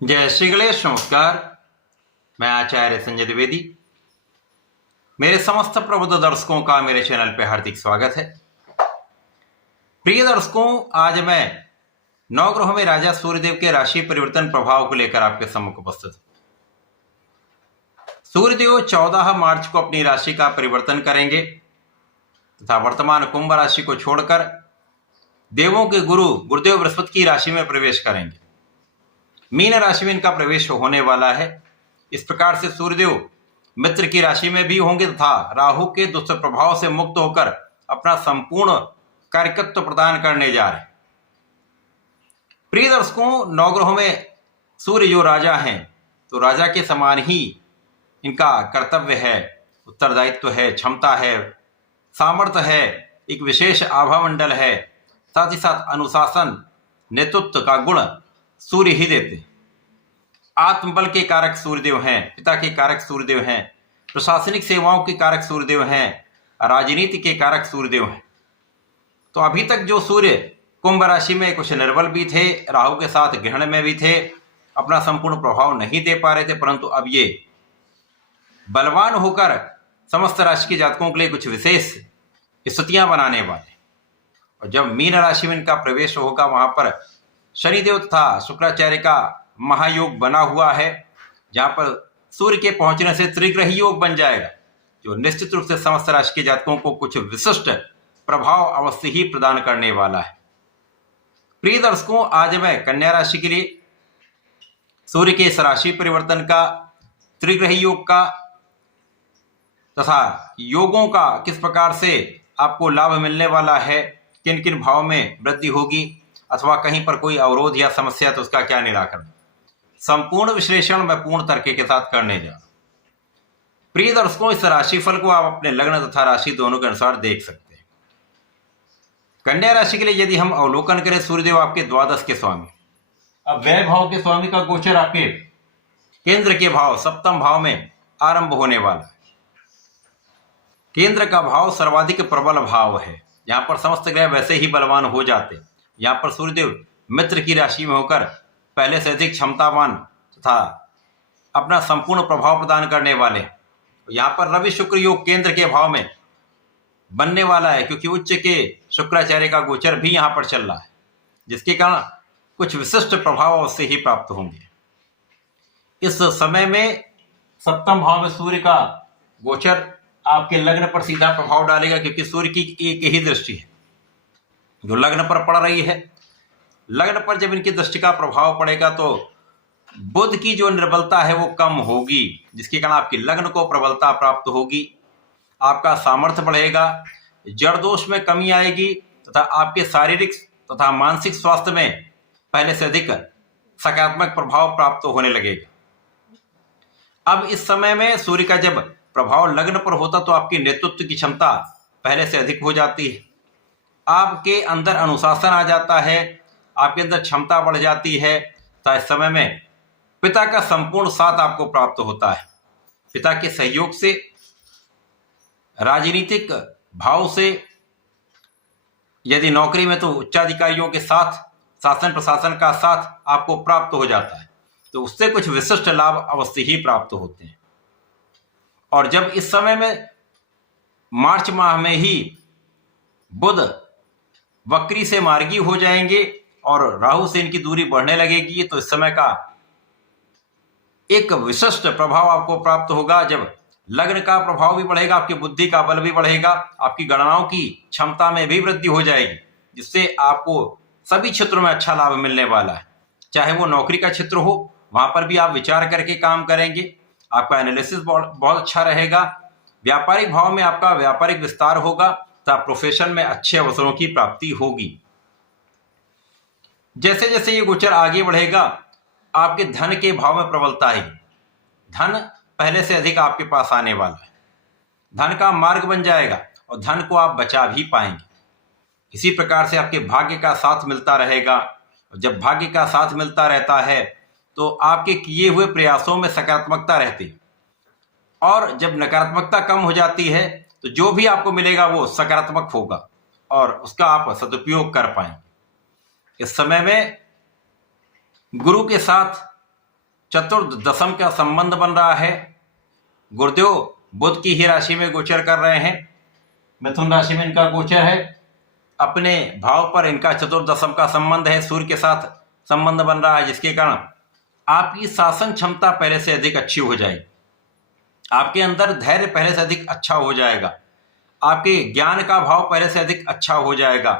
जय श्री गणेश। नमस्कार। मैं आचार्य संजय द्विवेदी। मेरे समस्त प्रबुद्ध दर्शकों का मेरे चैनल पे हार्दिक स्वागत है। प्रिय दर्शकों, आज मैं नवग्रहों में राजा सूर्यदेव के राशि परिवर्तन प्रभाव को लेकर आपके सम्मुख उपस्थित हूं। सूर्यदेव 14 मार्च को अपनी राशि का परिवर्तन करेंगे तथा वर्तमान कुंभ राशि को छोड़कर देवों के गुरु गुरुदेव बृहस्पति की राशि में प्रवेश करेंगे। मीन राशि में इनका प्रवेश होने वाला है। इस प्रकार से सूर्यदेव मित्र की राशि में भी होंगे तथा राहु के दुष्ट प्रभाव से मुक्त होकर अपना संपूर्ण कार्यकत्व प्रदान करने जा रहे हैं। प्रिय दर्शकों, नवग्रहों में सूर्य जो राजा हैं, तो राजा के समान ही इनका कर्तव्य है, उत्तरदायित्व है, क्षमता है, सामर्थ्य है, एक विशेष आभा मंडल है, साथ ही साथ अनुशासन, नेतृत्व का गुण सूर्य ही देते हैं। आत्मबल के कारक सूर्यदेव हैं, पिता के कारक सूर्यदेव हैं, प्रशासनिक सेवाओं के कारक सूर्यदेव हैं, राजनीति के कारक सूर्यदेव हैं। तो अभी तक जो सूर्य कुंभ राशि में कुछ निर्बल भी थे, राहु के साथ ग्रहण में भी थे, अपना संपूर्ण प्रभाव नहीं दे पा रहे थे, परंतु अब ये बलवान होकर समस्त राशि के जातकों के लिए कुछ विशेष स्थितियां बनाने वाले। और जब मीन राशि में इनका प्रवेश होगा, वहां पर शनिदेव तथा शुक्राचार्य का महायोग बना हुआ है, जहां पर सूर्य के पहुंचने से त्रिग्रही योग बन जाएगा, जो निश्चित रूप से समस्त राशि के जातकों को कुछ विशिष्ट प्रभाव अवश्य ही प्रदान करने वाला है। प्रिय दर्शकों, आज मैं कन्या राशि के लिए सूर्य के इस राशि परिवर्तन का, त्रिग्रही योग का तथा योगों का किस प्रकार से आपको लाभ मिलने वाला है, किन किन भाव में वृद्धि होगी अथवा कहीं पर कोई अवरोध या समस्या तो उसका क्या निराकरण, संपूर्ण विश्लेषण मैं पूर्ण तर्क के साथ करने जा रहा हूं। प्रिय दर्शकों, इस राशिफल को आप अपने लग्न तथा राशि दोनों के अनुसार देख सकते हैं। कन्या राशि के लिए यदि हम अवलोकन करें, सूर्यदेव आपके द्वादश के स्वामी, अब व्यय भाव के स्वामी का गोचर आपके केंद्र के भाव सप्तम भाव में आरंभ होने वाला है। केंद्र का भाव सर्वाधिक प्रबल भाव है, यहां पर समस्त ग्रह वैसे ही बलवान हो जाते। यहाँ पर सूर्यदेव मित्र की राशि में होकर पहले से अधिक क्षमतावान तथा अपना संपूर्ण प्रभाव प्रदान करने वाले। यहाँ पर रवि शुक्र योग केंद्र के भाव में बनने वाला है, क्योंकि उच्च के शुक्राचार्य का गोचर भी यहाँ पर चल रहा है, जिसके कारण कुछ विशिष्ट प्रभाव अवश्य ही प्राप्त होंगे। इस समय में सप्तम भाव में सूर्य का गोचर आपके लग्न पर सीधा प्रभाव डालेगा, क्योंकि सूर्य की एक ही दृष्टि है जो लग्न पर पड़ रही है। लग्न पर जब इनकी दृष्टि का प्रभाव पड़ेगा तो बुध की जो निर्बलता है वो कम होगी, जिसके कारण आपकी लग्न को प्रबलता प्राप्त होगी, आपका सामर्थ्य बढ़ेगा, जड़ दोष में कमी आएगी तथा आपके शारीरिक तथा मानसिक स्वास्थ्य में पहले से अधिक सकारात्मक प्रभाव प्राप्त होने लगेगा। अब इस समय में सूर्य का जब प्रभाव लग्न पर होता तो आपकी नेतृत्व की क्षमता पहले से अधिक हो जाती है, आपके अंदर अनुशासन आ जाता है, आपके अंदर क्षमता बढ़ जाती है। तो इस समय में पिता का संपूर्ण साथ आपको प्राप्त होता है। पिता के सहयोग से, राजनीतिक भाव से, यदि नौकरी में तो उच्चाधिकारियों के साथ, शासन प्रशासन का साथ आपको प्राप्त हो जाता है, तो उससे कुछ विशिष्ट लाभ अवश्य ही प्राप्त होते हैं। और जब इस समय में मार्च माह में ही बुध वक्री से मार्गी हो जाएंगे और राहु से इनकी दूरी बढ़ने लगेगी, तो इस समय का एक विशिष्ट प्रभाव आपको प्राप्त होगा। जब लग्न का प्रभाव भी बढ़ेगा, आपकी बुद्धि का बल भी बढ़ेगा, आपकी गणनाओं की क्षमता में भी वृद्धि हो जाएगी, जिससे आपको सभी क्षेत्रों में अच्छा लाभ मिलने वाला है। चाहे वो नौकरी का क्षेत्र हो, वहां पर भी आप विचार करके काम करेंगे, आपका एनालिसिस बहुत अच्छा रहेगा। व्यापारिक भाव में आपका व्यापारिक विस्तार होगा तथा प्रोफेशन में अच्छे अवसरों की प्राप्ति होगी। जैसे जैसे ये गोचर आगे बढ़ेगा, आपके धन के भाव में प्रबलता आएगी, धन पहले से अधिक आपके पास आने वाला है, धन का मार्ग बन जाएगा और धन को आप बचा भी पाएंगे। इसी प्रकार से आपके भाग्य का साथ मिलता रहेगा। जब भाग्य का साथ मिलता रहता है तो आपके किए हुए प्रयासों में सकारात्मकता रहती है, और जब नकारात्मकता कम हो जाती है तो जो भी आपको मिलेगा वो सकारात्मक होगा और उसका आप सदुपयोग कर पाएंगे। इस समय में गुरु के साथ चतुर्दशम का संबंध बन रहा है। गुरुदेव बुध की ही राशि में गोचर कर रहे हैं, मिथुन राशि में इनका गोचर है। अपने भाव पर इनका चतुर्दशम का संबंध है, सूर्य के साथ संबंध बन रहा है, जिसके कारण आपकी शासन क्षमता पहले से अधिक अच्छी हो जाएगी। आपके अंदर धैर्य पहले से अधिक अच्छा हो जाएगा। आपके ज्ञान का भाव पहले से अधिक अच्छा हो जाएगा।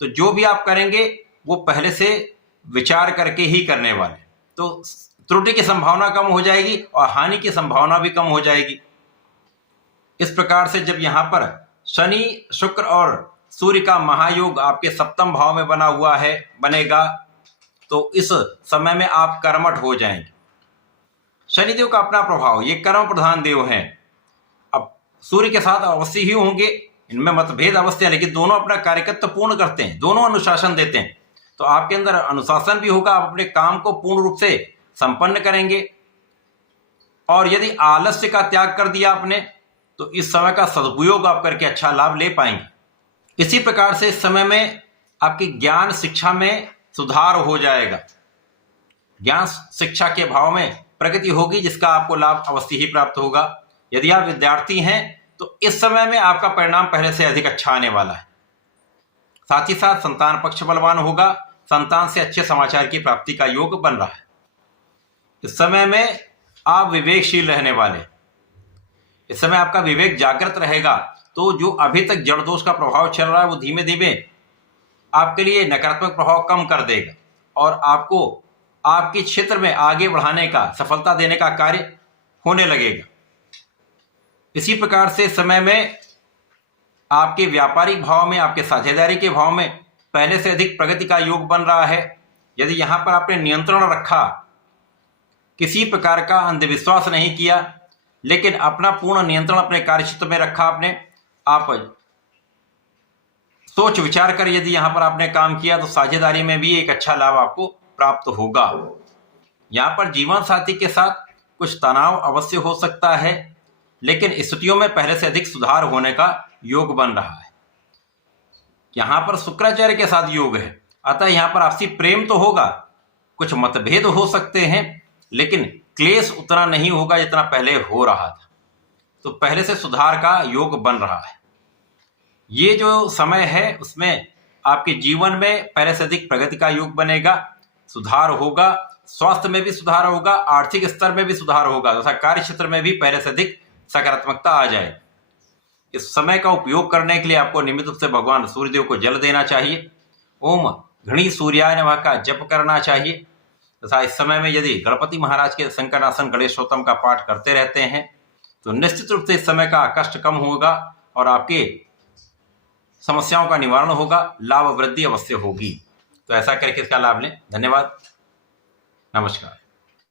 तो जो भी आप करेंगे वो पहले से विचार करके ही करने वाले, तो त्रुटि की संभावना कम हो जाएगी और हानि की संभावना भी कम हो जाएगी। इस प्रकार से जब यहाँ पर शनि, शुक्र और सूर्य का महायोग आपके सप्तम भाव में बना हुआ है, बनेगा, तो इस समय में आप कर्मठ हो जाएंगे। शनिदेव का अपना प्रभाव, ये कर्म प्रधान देव हैं। अब सूर्य के साथ अवश्य ही होंगे, इनमें मतभेद अवश्य है, लेकिन दोनों अपना कार्यकर्तव्य पूर्ण करते हैं, दोनों अनुशासन देते हैं। तो आपके अंदर अनुशासन भी होगा, आप अपने काम को पूर्ण रूप से संपन्न करेंगे। और यदि आलस्य का त्याग कर दिया आपने, तो इस समय का सदुपयोग आप करके अच्छा लाभ ले पाएंगे। इसी प्रकार से इस समय में आपकी ज्ञान शिक्षा में सुधार हो जाएगा। ज्ञान शिक्षा के भाव में प्रगति होगी, जिसका आपको लाभ अवश्य ही प्राप्त होगा। यदि आप विद्यार्थी हैं तो इस समय में आपका परिणाम पहले से अधिक अच्छा आने वाला है। साथ ही साथ संतान पक्ष बलवान होगा, संतान से अच्छे समाचार की प्राप्ति का योग बन रहा है। इस समय में आप विवेकशील रहने वाले, इस समय आपका विवेक जागृत रहेगा। तो जो अभी तक जड़ दोष का प्रभाव चल रहा है वो धीमे धीमे आपके लिए नकारात्मक प्रभाव कम कर देगा और आपको आपके क्षेत्र में आगे बढ़ाने का, सफलता देने का कार्य होने लगेगा। इसी प्रकार से समय में आपके व्यापारिक भाव में, आपके साझेदारी के भाव में पहले से अधिक प्रगति का योग बन रहा है। यदि यहाँ पर आपने नियंत्रण रखा, किसी प्रकार का अंधविश्वास नहीं किया, लेकिन अपना पूर्ण नियंत्रण अपने कार्यक्षेत्र में रखा आपने, आप सोच विचार कर यदि यहाँ पर आपने काम किया, तो साझेदारी में भी एक अच्छा लाभ आपको प्राप्त होगा। यहाँ पर जीवन साथी के साथ कुछ तनाव अवश्य हो सकता है, लेकिन स्थितियों में पहले से अधिक सुधार होने का योग बन रहा है। यहाँ पर शुक्राचार्य के साथ योग है, अतः यहाँ पर आपसी प्रेम तो होगा, कुछ मतभेद हो सकते हैं, लेकिन क्लेश उतना नहीं होगा जितना पहले हो रहा था। तो पहले से सुधार का योग बन रहा है। ये जो समय है उसमें आपके जीवन में पहले से अधिक प्रगति का योग बनेगा, सुधार होगा, स्वास्थ्य में भी सुधार होगा, आर्थिक स्तर में भी सुधार होगा, तथा कार्य क्षेत्र में भी पहले से अधिक सकारात्मकता आ जाए। इस समय का उपयोग करने के लिए आपको नियमित रूप से भगवान सूर्यदेव को जल देना चाहिए, ओम घृणी सूर्याय नमः का जप करना चाहिए, तथा इस समय में यदि गणपति महाराज के संकटासन गणेशोत्तम का पाठ करते रहते हैं तो निश्चित रूप से इस समय का कष्ट कम होगा और आपके समस्याओं का निवारण होगा, लाभ वृद्धि अवश्य होगी। तो ऐसा करके इसका लाभ लें। धन्यवाद, नमस्कार।